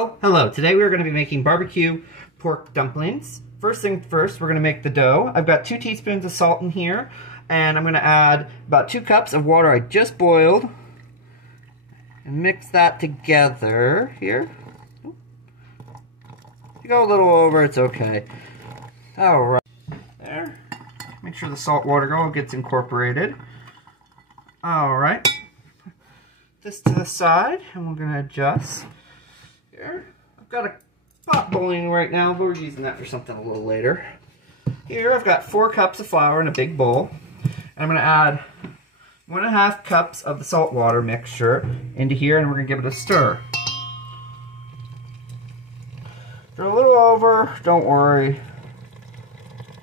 Oh, hello. Today we are going to be making barbecue pork dumplings. First thing first, we're going to make the dough. I've got 2 teaspoons of salt in here, and I'm going to add about 2 cups of water I just boiled, and mix that together here. If you go a little over, it's okay. Alright. There. Make sure the salt water all gets incorporated. Alright. This to the side, and we're going to adjust. Here. I've got a pot boiling right now, but we're using that for something a little later. Here I've got 4 cups of flour in a big bowl. And I'm going to add 1.5 cups of the salt water mixture into here, and we're going to give it a stir. If you're a little over, don't worry.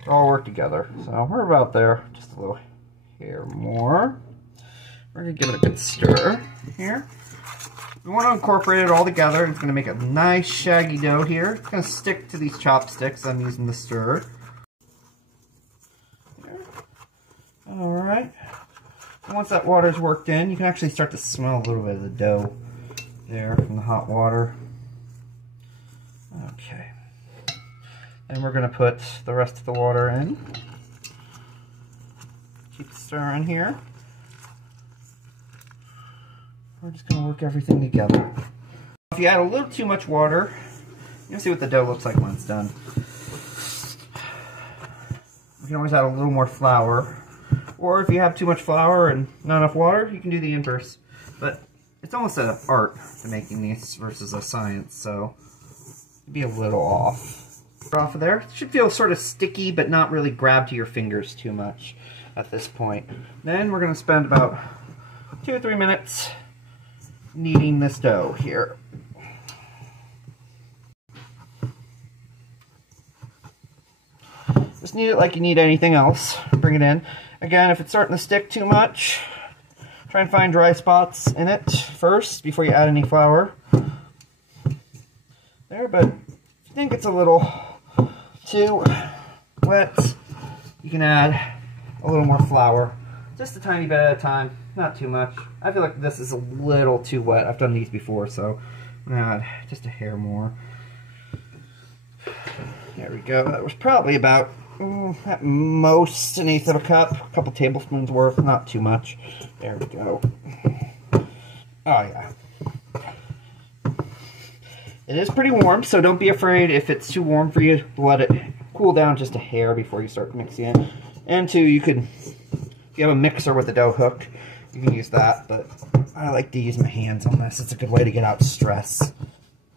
It'll all work together. So we're about there, just a little hair more. We're going to give it a good stir here. We want to incorporate it all together. It's going to make a nice shaggy dough here. It's going to stick to these chopsticks I'm using to stir. Alright. Once that water's worked in, you can actually start to smell a little bit of the dough there from the hot water. Okay. And we're going to put the rest of the water in. Keep stirring here. We're just going to work everything together. If you add a little too much water, you'll see what the dough looks like when it's done. You can always add a little more flour. Or if you have too much flour and not enough water, you can do the inverse. But it's almost an art to making these versus a science, so be a little off. Off of there. It should feel sort of sticky, but not really grab to your fingers too much at this point. Then we're going to spend about 2 or 3 minutes kneading this dough here. Just knead it like you need anything else. Bring it in. Again, if it's starting to stick too much, try and find dry spots in it first before you add any flour. There, but if you think it's a little too wet, you can add a little more flour. Just a tiny bit at a time, not too much. I feel like this is a little too wet. I've done these before, so I'm going to add just a hair more. There we go. That was probably about, at most, 1/8 of a cup. A couple tablespoons worth, not too much. There we go. Oh, yeah. It is pretty warm, so don't be afraid if it's too warm for you. Let it cool down just a hair before you start mixing it. And 2, you could... If you have a mixer with a dough hook, you can use that, but I like to use my hands on this. It's a good way to get out stress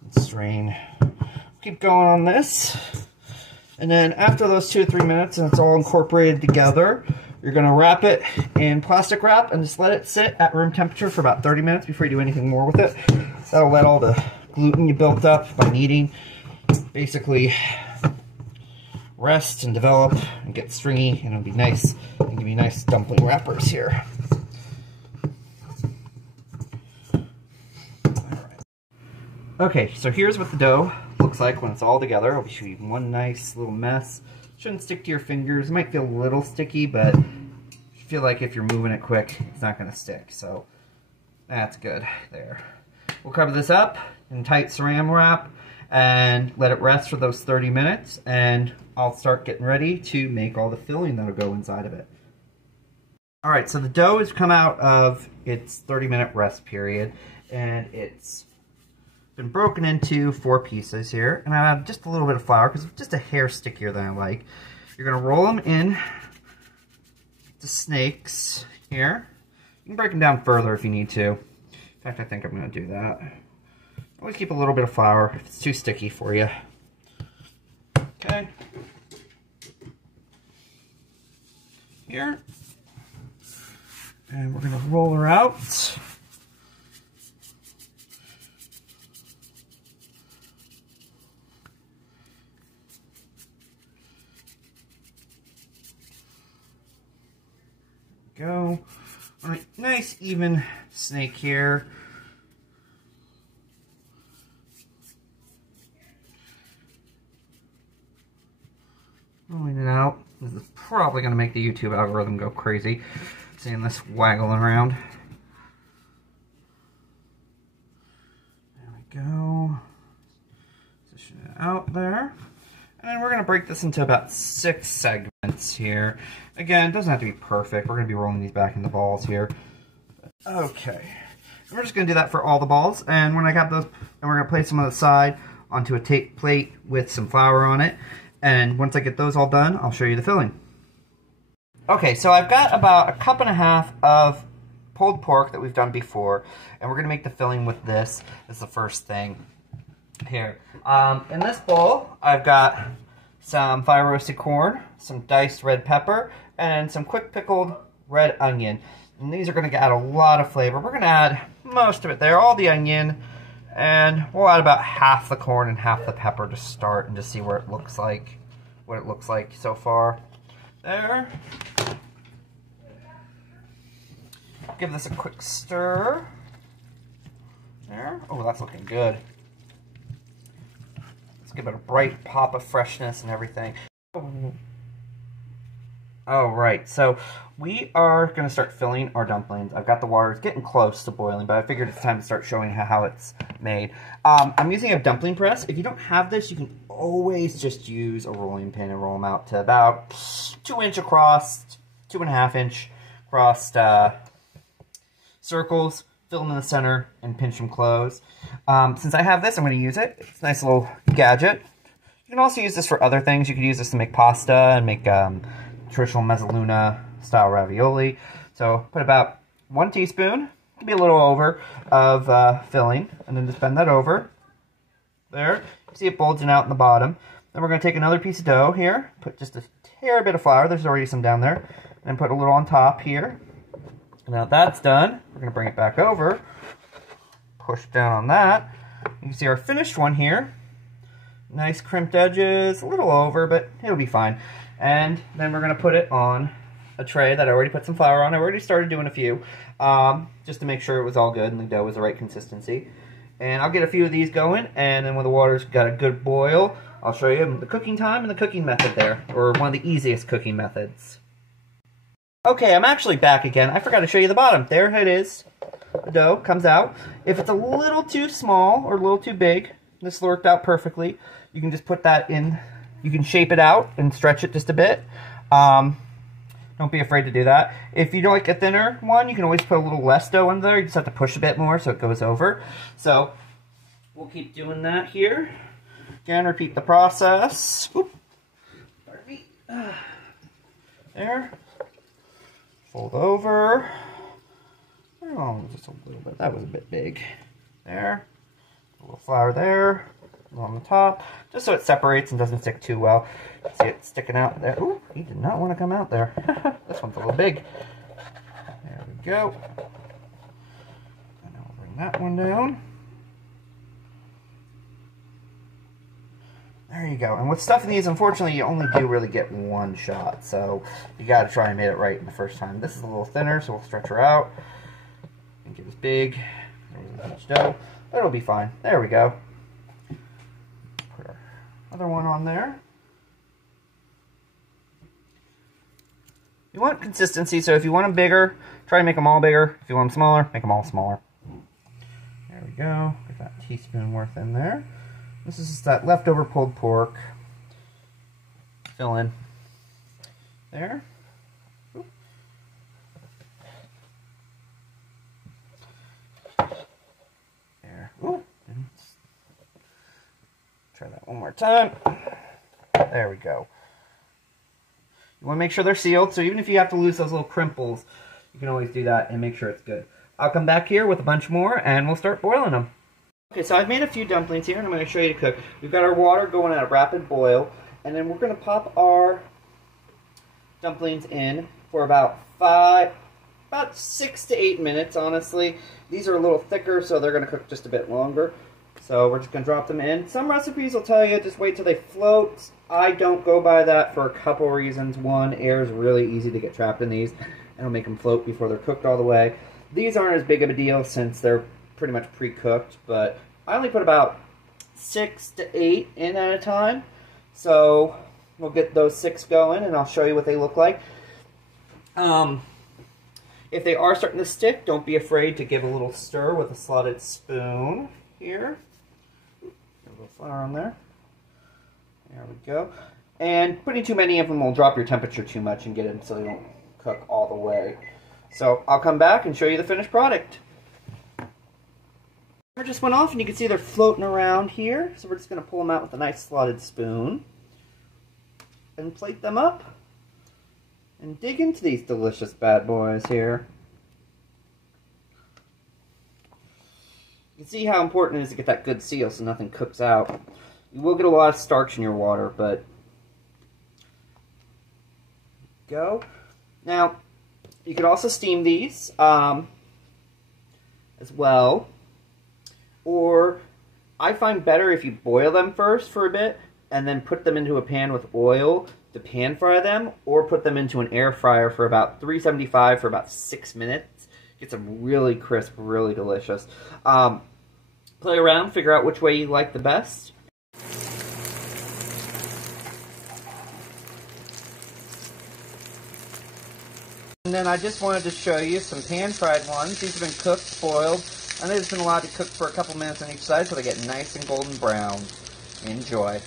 and strain. Keep going on this. And then after those 2 or 3 minutes and it's all incorporated together, you're going to wrap it in plastic wrap and just let it sit at room temperature for about 30 minutes before you do anything more with it. That'll let all the gluten you built up by kneading basically rest and develop and get stringy, and it'll be nice and give you nice dumpling wrappers here. Alright. Okay, so here's what the dough looks like when it's all together. I'll show you one nice little mess. Shouldn't stick to your fingers. It might feel a little sticky, but I feel like if you're moving it quick, it's not going to stick. So that's good there. We'll cover this up in tight saran wrap and let it rest for those 30 minutes, and I'll start getting ready to make all the filling that'll go inside of it. Alright, so the dough has come out of its 30-minute rest period, and it's been broken into 4 pieces here, and I add just a little bit of flour because it's just a hair stickier than I like. You're going to roll them in to snakes here. You can break them down further if you need to. In fact, I think I'm going to do that. Always keep a little bit of flour if it's too sticky for you. Okay. Here. And we're going to roll her out. Go. All right, nice even snake here. Rolling it out. This is probably going to make the YouTube algorithm go crazy, seeing this waggling around. There we go. out there. And then we're going to break this into about 6 segments here. Again, it doesn't have to be perfect. We're going to be rolling these back into balls here. Okay. We're just going to do that for all the balls. And when I got those, and we're going to place them on the side onto a tape plate with some flour on it. And once I get those all done, I'll show you the filling. Okay, so I've got about 1.5 cups of pulled pork that we've done before. And we're going to make the filling with this. This is the first thing here. In this bowl, I've got some fire roasted corn, some diced red pepper, and some quick pickled red onion. And these are going to add a lot of flavor. We're going to add most of it there, all the onion, and we'll add about half the corn and half the pepper to start and just see what it looks like so far. There. Give this a quick stir. There. Oh, that's looking good. Let's give it a bright pop of freshness and everything. Alright, so we are going to start filling our dumplings. I've got the water, it's getting close to boiling, but I figured it's time to start showing how it's made. I'm using a dumpling press. If you don't have this, you can always just use a rolling pin and roll them out to about 2-inch across, 2.5-inch across circles. Fill them in the center and pinch them closed. Since I have this, I'm going to use it. It's a nice little gadget. You can also use this for other things. You could use this to make pasta and make traditional mezzaluna style ravioli. So put about 1 teaspoon, could be a little over, of filling, and then just bend that over. There. You see it bulging out in the bottom. Then we're going to take another piece of dough here, put just a tear bit of flour. There's already some down there. And then put a little on top here. Now that's done, we're going to bring it back over, push down on that. You can see our finished one here. Nice crimped edges, a little over, but it'll be fine. And then we're going to put it on a tray that I already put some flour on. I already started doing a few, just to make sure it was all good and the dough was the right consistency. And I'll get a few of these going, and then when the water's got a good boil, I'll show you the cooking time and the cooking method there, or one of the easiest cooking methods. Okay, I'm actually back again. I forgot to show you the bottom. There it is. The dough comes out. If it's a little too small or a little too big, this worked out perfectly. You can just put that in. You can shape it out and stretch it just a bit. Don't be afraid to do that. If you don't like a thinner one, you can always put a little less dough in there. You just have to push a bit more so it goes over. So we'll keep doing that here. Again, repeat the process. Oop. Pardon me. There. Fold over. Oh, just a little bit. That was a bit big. There. A little flour there. A little on the top. Just so it separates and doesn't stick too well. See it sticking out there. Ooh, he did not want to come out there. This one's a little big. There we go. And I'll bring that one down. There you go. And with stuffing these, unfortunately, you only do really get one shot. So you got to try and make it right the first time. This is a little thinner, so we'll stretch her out. Make it as big. There's much dough. But it'll be fine. There we go. Put our other one on there. You want consistency, so if you want them bigger, try to make them all bigger. If you want them smaller, make them all smaller. There we go. Get that teaspoon worth in there. This is just that leftover pulled pork. Fill in there. Ooh. There. Ooh. Try that one more time. There we go. You want to make sure they're sealed, so even if you have to lose those little crimples, you can always do that and make sure it's good. I'll come back here with a bunch more and we'll start boiling them. Okay, so I've made a few dumplings here, and I'm going to show you to cook. We've got our water going at a rapid boil, and then we're going to pop our dumplings in for about 6 to 8 minutes, honestly. These are a little thicker, so they're going to cook just a bit longer. So we're just going to drop them in. Some recipes will tell you just wait till they float. I don't go by that for a couple reasons. One, air is really easy to get trapped in these, and it'll make them float before they're cooked all the way. These aren't as big of a deal since they're pretty much pre-cooked, but I only put about 6 to 8 in at a time. So we'll get those 6 going, and I'll show you what they look like. If they are starting to stick, don't be afraid to give a little stir with a slotted spoon here. A little flour on there. There we go. And putting too many of them will drop your temperature too much and get them so they don't cook all the way. So I'll come back and show you the finished product. Timer just went off and you can see they're floating around here. So we're just going to pull them out with a nice slotted spoon and plate them up and dig into these delicious bad boys here. You can see how important it is to get that good seal so nothing cooks out. You will get a lot of starch in your water, but go. Now, you could also steam these as well, or I find better if you boil them first for a bit and then put them into a pan with oil to pan fry them, or put them into an air fryer for about 375 for about 6 minutes. Get them really crisp, really delicious. Play around, figure out which way you like the best. And then I just wanted to show you some pan-fried ones. These have been cooked, boiled, and they've been allowed to cook for a couple minutes on each side so they get nice and golden brown. Enjoy.